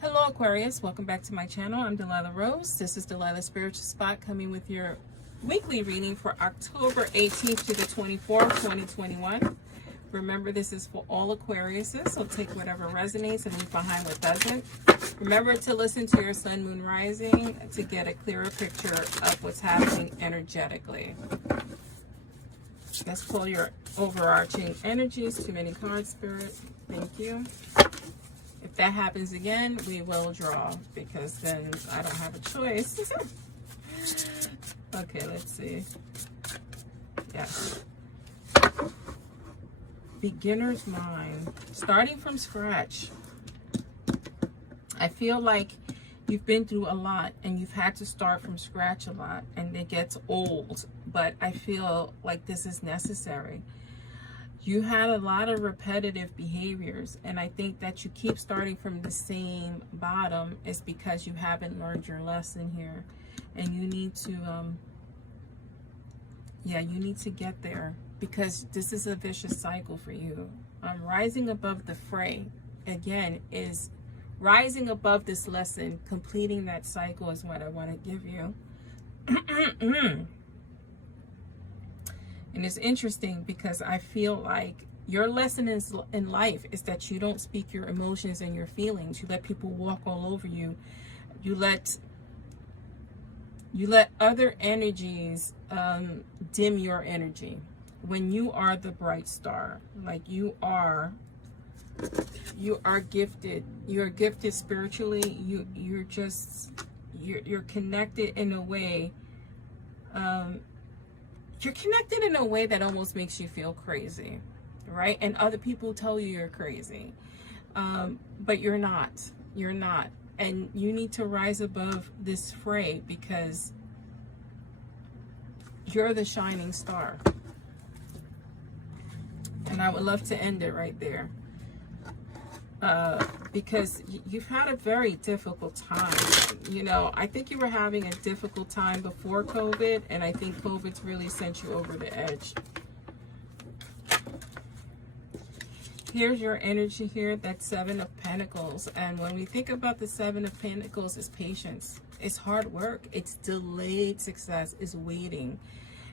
Hello Aquarius, welcome back to my channel. I'm Delilah Rose. This is Delilah Spiritual Spot coming with your weekly reading for October 18th to the 24th, 2021. Remember, this is for all Aquariuses, so take whatever resonates and leave behind what doesn't. Remember to listen to your sun, moon, rising to get a clearer picture of what's happening energetically. Let's pull your overarching energies. Too many cards, Spirit. Thank you. If that happens again, we will draw because then I don't have a choice. Okay, let's see. Yes. Beginner's mind. Starting from scratch. I feel like you've been through a lot and you've had to start from scratch a lot and it gets old. But I feel like this is necessary. You had a lot of repetitive behaviors, and I think that you keep starting from the same bottom is because you haven't learned your lesson here, and you need to you need to get there because this is a vicious cycle for you. Rising above the fray again is rising above this lesson. Completing that cycle is what I want to give you. And it's interesting because I feel like your lesson is in life is that you don't speak your emotions and your feelings. You let people walk all over you. You let other energies dim your energy when you are the bright star. Like you are gifted. You're gifted spiritually. You're connected in a way. You're connected in a way that almost makes you feel crazy, right? And other people tell you you're crazy, but you're not. You're not. And you need to rise above this fray because you're the shining star. And I would love to end it right there. Because you've had a very difficult time. You know, I think you were having a difficult time before COVID, and I think COVID's really sent you over the edge. Here's your energy here, that's Seven of Pentacles. And when we think about the Seven of Pentacles, it's patience. It's hard work. It's delayed success. It's waiting.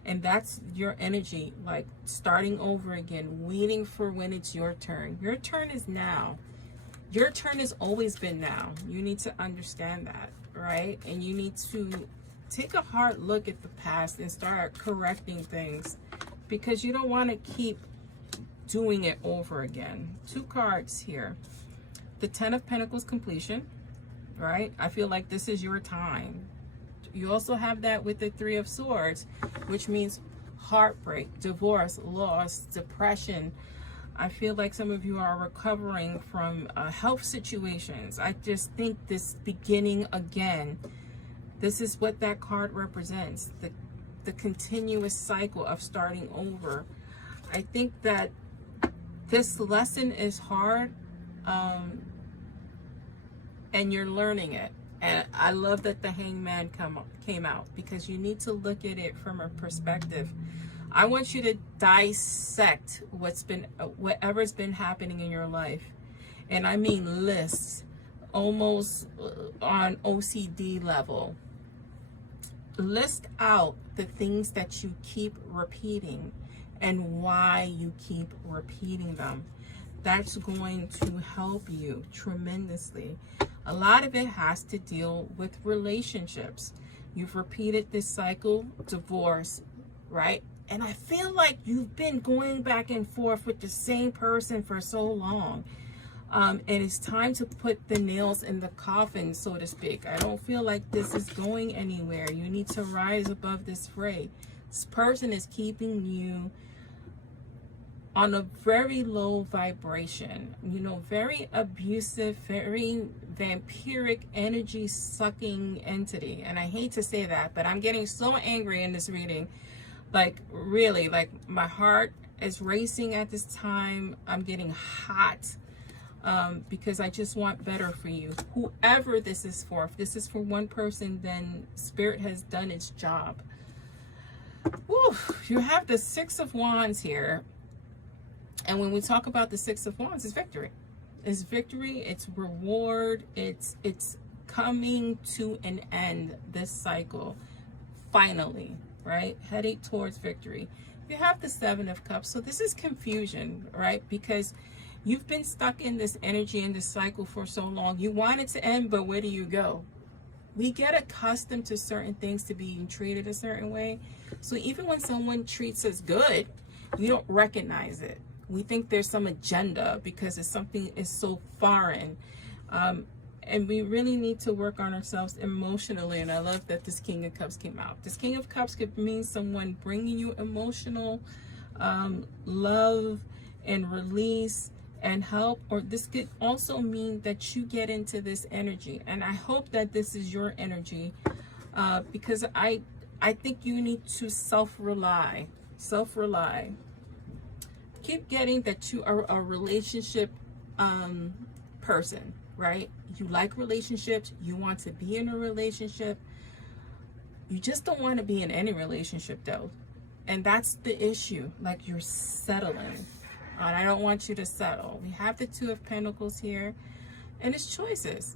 And that's your energy, like starting over again, waiting for when it's your turn. Your turn is now. Your turn has always been now. You need to understand that, right? And you need to take a hard look at the past and start correcting things because you don't want to keep doing it over again. Two cards here. The Ten of Pentacles, completion, right? I feel like this is your time. You also have that with the Three of Swords, which means heartbreak, divorce, loss, depression. I feel like some of you are recovering from health situations. I just think this beginning again, this is what that card represents, the continuous cycle of starting over. I think that this lesson is hard, and you're learning it. And I love that the Hangman came out because you need to look at it from a perspective. I want you to dissect whatever's been happening in your life. And I mean lists, almost on OCD level. List out the things that you keep repeating and why you keep repeating them. That's going to help you tremendously. A lot of it has to deal with relationships. You've repeated this cycle, divorce, right? And I feel like you've been going back and forth with the same person for so long. And it's time to put the nails in the coffin, so to speak. I don't feel like this is going anywhere. You need to rise above this fray. This person is keeping you on a very low vibration. You know, very abusive, very vampiric, energy sucking entity. And I hate to say that, but I'm getting so angry in this reading. Like really, like my heart is racing at this time. I'm getting hot because I just want better for you. Whoever this is for, if this is for one person, then Spirit has done its job. Woo, you have the Six of Wands here. And when we talk about the Six of Wands, it's victory. It's victory, it's reward, it's coming to an end, this cycle, finally, right? Heading towards victory. You have the Seven of Cups, so this is confusion, right? Because you've been stuck in this energy, in this cycle for so long. You want it to end, but where do you go? We get accustomed to certain things, to being treated a certain way. So even when someone treats us good, we don't recognize it. We think there's some agenda because it's something is so foreign. And we really need to work on ourselves emotionally. And I love that this King of Cups came out. This King of Cups could mean someone bringing you emotional love and release and help, or this could also mean that you get into this energy. And I hope that this is your energy, because I think you need to self-rely. Keep getting that you are a relationship person, right? You like relationships, you want to be in a relationship. You just don't want to be in any relationship though. And that's the issue, like you're settling. And I don't want you to settle. We have the Two of Pentacles here, and it's choices.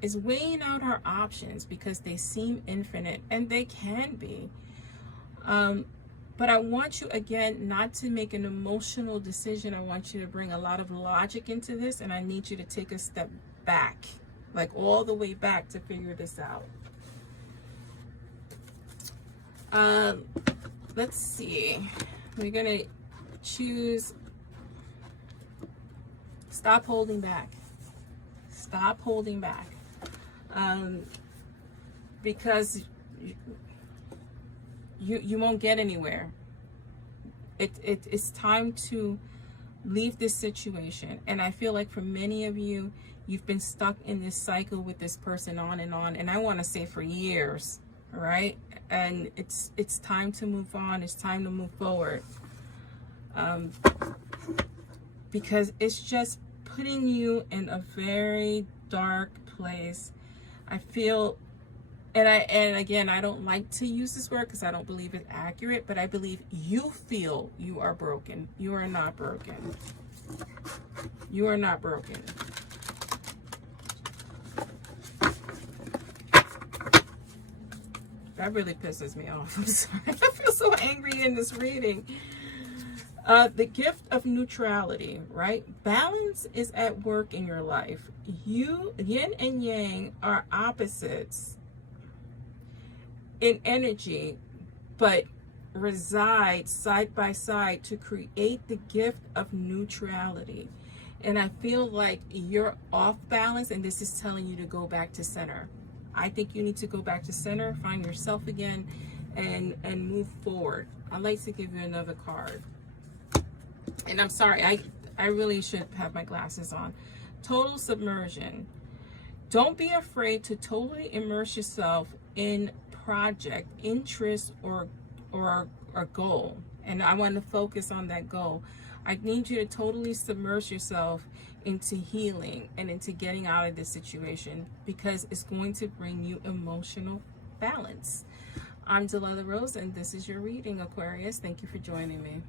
It's weighing out our options because they seem infinite, and they can be. But I want you, again, not to make an emotional decision. I want you to bring a lot of logic into this, and I need you to take a step back, like all the way back, to figure this out. Let's see. We're going to choose... Stop holding back. Stop holding back. Because you won't get anywhere. It's time to leave this situation. And I feel like for many of you, you've been stuck in this cycle with this person on. And I want to say for years, all right? And it's time to move on. It's time to move forward. Because it's just putting you in a very dark place. I feel, and again, I don't like to use this word because I don't believe it's accurate, but I believe you feel you are broken. You are not broken. You are not broken. That really pisses me off. I'm sorry. I feel so angry in this reading. The gift of neutrality, right? Balance is at work in your life. You, yin and yang, are opposites in energy, but reside side by side to create the gift of neutrality. And I feel like you're off balance, and this is telling you to go back to center. I think you need to go back to center, find yourself again, and move forward. I'd like to give you another card. And I'm sorry, I really should have my glasses on. Total submersion. Don't be afraid to totally immerse yourself in project, interest, or a goal. And I want to focus on that goal. I need you to totally submerge yourself into healing and into getting out of this situation, because it's going to bring you emotional balance. I'm Delilah Rose, and this is your reading, Aquarius. Thank you for joining me.